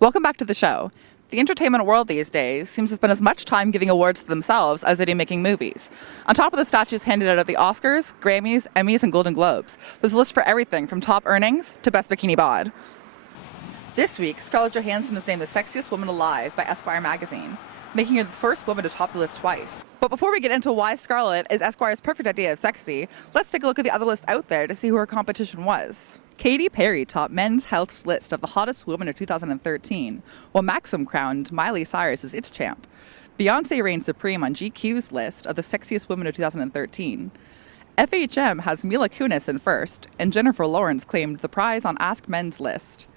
Welcome back to the show. The entertainment world these days seems to spend as much time giving awards to themselves as they do making movies. On top of the statues handed out at the Oscars, Grammys, Emmys, and Golden Globes, there's a list for everything from top earnings to best bikini bod. This week, Scarlett Johansson was named the sexiest woman alive by Esquire magazine, making her the first woman to top the list twice. But before we get into why Scarlett is Esquire's perfect idea of sexy, let's take a look at the other list out there to see who her competition was. Katy Perry topped Men's Health's list of the hottest women of 2013, while Maxim crowned Miley Cyrus as its champ. Beyoncé reigned supreme on GQ's list of the sexiest women of 2013. FHM has Mila Kunis in first, and Jennifer Lawrence claimed the prize on Ask Men's list.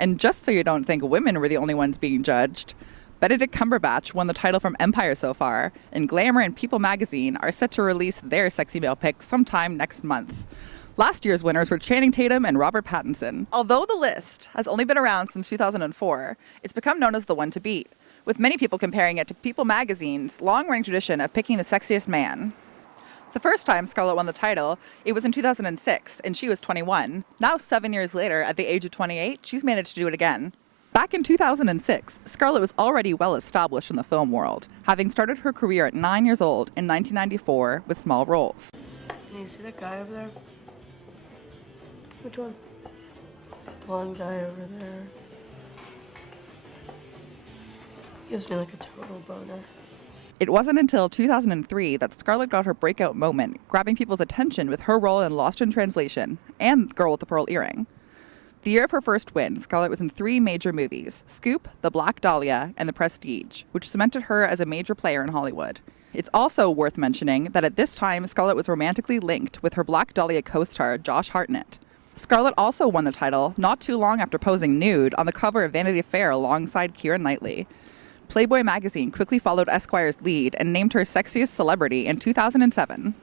And just so you don't think women were the only ones being judged, Benedict Cumberbatch won the title from Empire so far, and Glamour and People magazine are set to release their sexy male picks sometime next month. Last year's winners were Channing Tatum and Robert Pattinson. Although the list has only been around since 2004, it's become known as the one to beat, with many people comparing it to People magazine's long-running tradition of picking the sexiest man. The first time Scarlett won the title, it was in 2006, and she was 21. Now, 7 years later, at the age of 28, she's managed to do it again. Back in 2006, Scarlett was already well established in the film world, having started her career at 9 years old in 1994 with small roles. Can you see that guy over there? Which one? Blonde guy over there. Gives me like a total boner. It wasn't until 2003 that Scarlett got her breakout moment, grabbing people's attention with her role in Lost in Translation and Girl with the Pearl Earring. The year of her first win, Scarlett was in 3 major movies: Scoop, The Black Dahlia, and The Prestige, which cemented her as a major player in Hollywood. It's also worth mentioning that at this time, Scarlett was romantically linked with her Black Dahlia co-star Josh Hartnett. Scarlett also won the title not too long after posing nude on the cover of Vanity Fair alongside Keira Knightley. Playboy magazine quickly followed Esquire's lead and named her sexiest celebrity in 2007.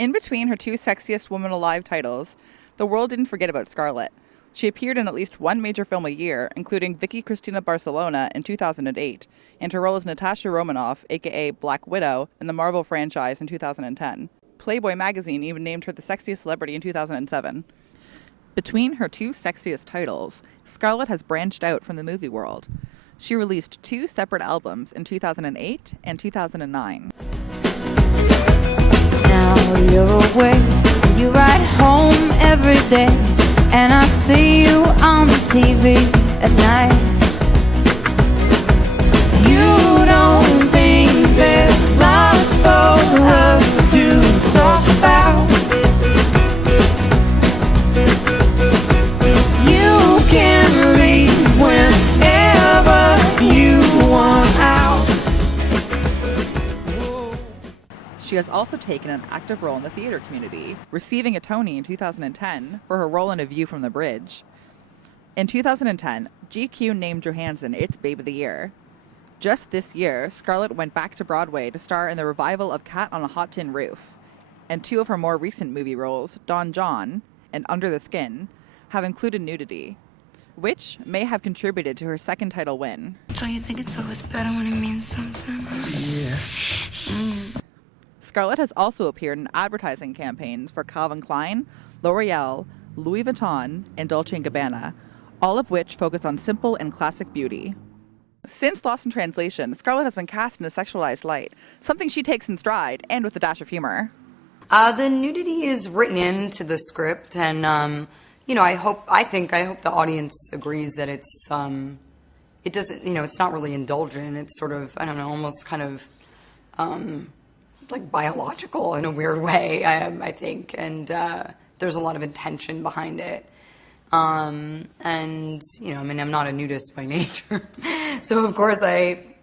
In between her 2 sexiest woman alive titles, the world didn't forget about Scarlett. She appeared in at least one major film a year, including Vicky Cristina Barcelona in 2008, and her role as Natasha Romanoff, aka Black Widow, in the Marvel franchise in 2010. Playboy magazine even named her the sexiest celebrity in 2007. Between her 2 sexiest titles, Scarlett has branched out from the movie world. She released 2 separate albums in 2008 and 2009. Now you're away, you ride home every day, and I see you on the TV at night. You don't think there's lots for us to talk about. You can leave whenever you want out. She has also taken an active role in the theater community, receiving a Tony in 2010 for her role in A View from the Bridge. In 2010, GQ named Johansson its Babe of the Year. Just this year, Scarlett went back to Broadway to star in the revival of Cat on a Hot Tin Roof, and 2 of her more recent movie roles, Don John and Under the Skin, have included nudity, which may have contributed to her second title win. Don't you think it's always better when it means something? Yeah. Scarlett has also appeared in advertising campaigns for Calvin Klein, L'Oreal, Louis Vuitton, and Dolce & Gabbana, all of which focus on simple and classic beauty. Since Lost in Translation, Scarlett has been cast in a sexualized light, something she takes in stride and with a dash of humor. The nudity is written into the script, and I hope the audience agrees that it's it doesn't, it's not really indulgent. It's sort of, I don't know, almost kind of like biological in a weird way, I think, and there's a lot of intention behind it. And I'm not a nudist by nature, so of course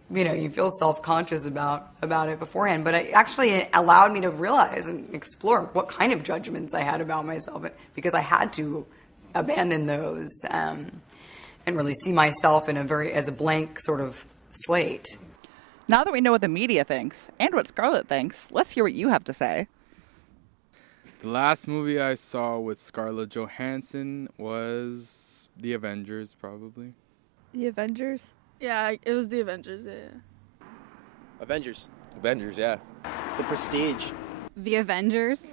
you feel self-conscious about it beforehand, but it actually allowed me to realize and explore what kind of judgments I had about myself, because I had to abandon those and really see myself as a blank sort of slate. Now that we know what the media thinks and what Scarlett thinks, let's hear what you have to say. The last movie I saw with Scarlett Johansson was The Avengers, probably. The Avengers? Yeah, it was The Avengers, yeah. Avengers, yeah. The Prestige. The Avengers?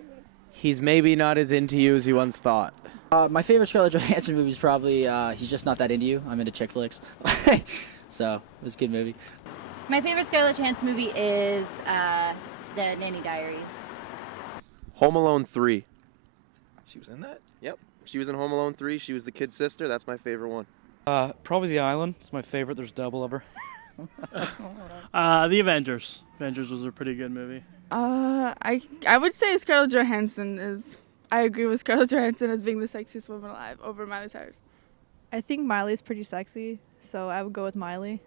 He's maybe not as into you as he once thought. My favorite Scarlett Johansson movie is probably He's Just Not That Into You. I'm into chick flicks. So, it was a good movie. My favorite Scarlett Johansson movie is The Nanny Diaries. Home Alone 3. She was in that? Yep. She was in Home Alone 3. She was the kid's sister. That's my favorite one. Probably The Island. It's my favorite. There's double of her. The Avengers. Avengers was a pretty good movie. I would say Scarlett Johansson is. I agree with Scarlett Johansson as being the sexiest woman alive over Miley Cyrus. I think Miley's pretty sexy, so I would go with Miley.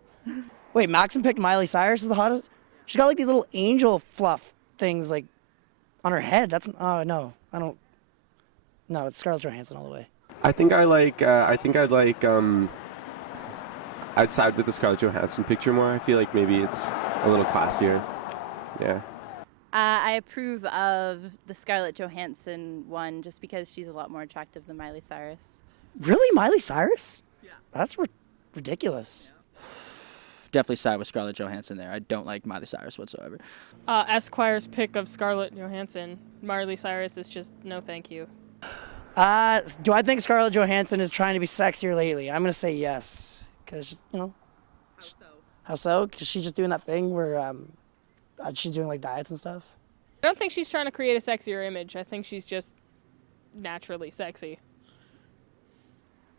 Wait, Maxim picked Miley Cyrus as the hottest? She got like these little angel fluff things like on her head. That's no, I don't. No, it's Scarlett Johansson all the way. I'd side with the Scarlett Johansson picture more. I feel like maybe it's a little classier. Yeah. I approve of the Scarlett Johansson one just because she's a lot more attractive than Miley Cyrus. Really, Miley Cyrus? Yeah. That's ridiculous. Definitely side with Scarlett Johansson there. I don't like Miley Cyrus whatsoever. Esquire's pick of Scarlett Johansson. Miley Cyrus is just no thank you. Do I think Scarlett Johansson is trying to be sexier lately? I'm going to say yes. Because, you know. How so? How so? Because she's just doing that thing where she's doing like diets and stuff. I don't think she's trying to create a sexier image. I think she's just naturally sexy.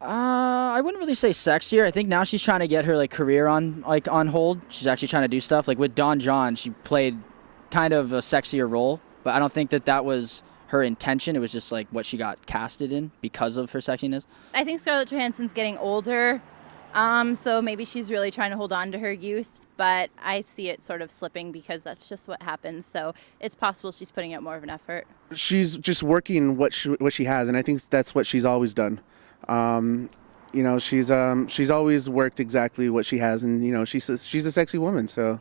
I wouldn't really say sexier. I think now she's trying to get her career on hold. She's actually trying to do stuff. Like with Don John, she played kind of a sexier role, but I don't think that was her intention. It was just what she got casted in because of her sexiness. I think Scarlett Johansson's getting older, so maybe she's really trying to hold on to her youth, but I see it sort of slipping because that's just what happens. So it's possible she's putting out more of an effort. She's just working what she has, and I think that's what she's always done. She's always worked exactly what she has, and she's a sexy woman, so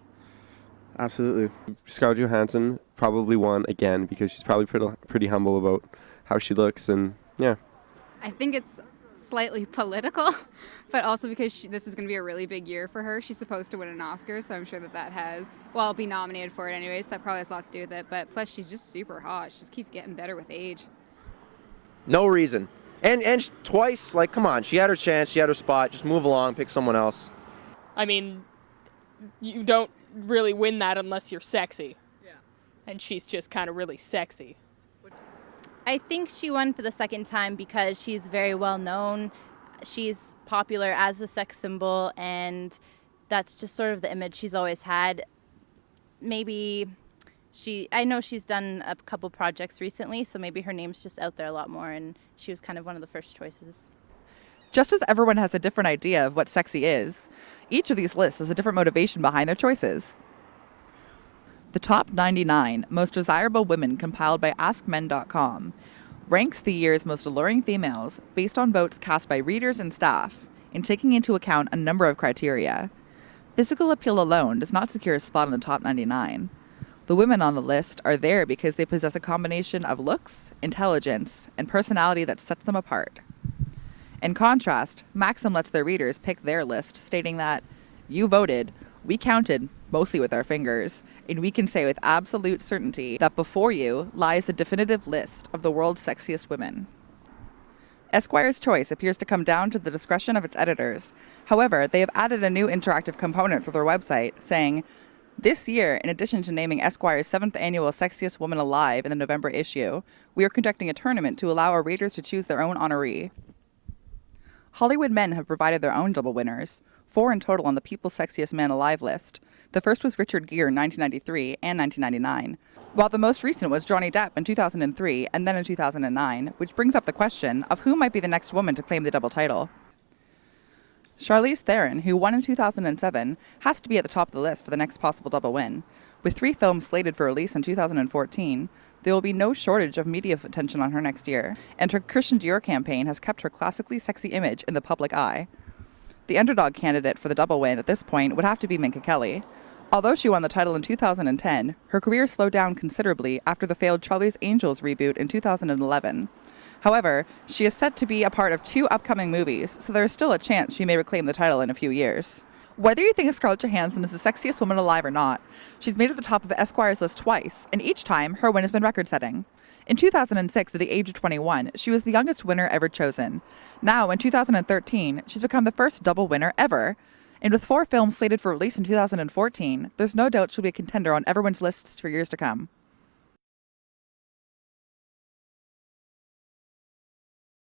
absolutely. Scarlett Johansson probably won again because she's probably pretty humble about how she looks, and yeah. I think it's slightly political, but also because this is going to be a really big year for her. She's supposed to win an Oscar, so I'm sure I'll be nominated for it anyways. That probably has a lot to do with it, but plus she's just super hot. She just keeps getting better with age. No reason. And twice, come on. She had her chance. She had her spot. Just move along. Pick someone else. I mean, you don't really win that unless you're sexy. Yeah. And she's just kind of really sexy. I think she won for the second time because she's very well known. She's popular as a sex symbol, and that's just sort of the image she's always had. Maybe I know she's done a couple projects recently, so maybe her name's just out there a lot more, and she was kind of one of the first choices. Just as everyone has a different idea of what sexy is, each of these lists has a different motivation behind their choices. The top 99 most desirable women compiled by AskMen.com ranks the year's most alluring females based on votes cast by readers and staff, and taking into account a number of criteria. Physical appeal alone does not secure a spot in the top 99. The women on the list are there because they possess a combination of looks, intelligence, and personality that sets them apart. In contrast, Maxim lets their readers pick their list, stating that, "You voted, we counted, mostly with our fingers, and we can say with absolute certainty that before you lies the definitive list of the world's sexiest women." Esquire's choice appears to come down to the discretion of its editors. However, they have added a new interactive component for their website, saying, "This year, in addition to naming Esquire's 7th annual Sexiest Woman Alive in the November issue, we are conducting a tournament to allow our readers to choose their own honoree." Hollywood men have provided their own double winners, 4 in total on the People's Sexiest Man Alive list. The first was Richard Gere in 1993 and 1999, while the most recent was Johnny Depp in 2003 and then in 2009, which brings up the question of who might be the next woman to claim the double title. Charlize Theron, who won in 2007, has to be at the top of the list for the next possible double win. With 3 films slated for release in 2014, there will be no shortage of media attention on her next year, and her Christian Dior campaign has kept her classically sexy image in the public eye. The underdog candidate for the double win at this point would have to be Minka Kelly. Although she won the title in 2010, her career slowed down considerably after the failed Charlie's Angels reboot in 2011. However, she is set to be a part of 2 upcoming movies, so there is still a chance she may reclaim the title in a few years. Whether you think Scarlett Johansson is the sexiest woman alive or not, she's made it to the top of Esquire's list twice, and each time her win has been record-setting. In 2006, at the age of 21, she was the youngest winner ever chosen. Now, in 2013, she's become the first double winner ever. And with 4 films slated for release in 2014, there's no doubt she'll be a contender on everyone's lists for years to come.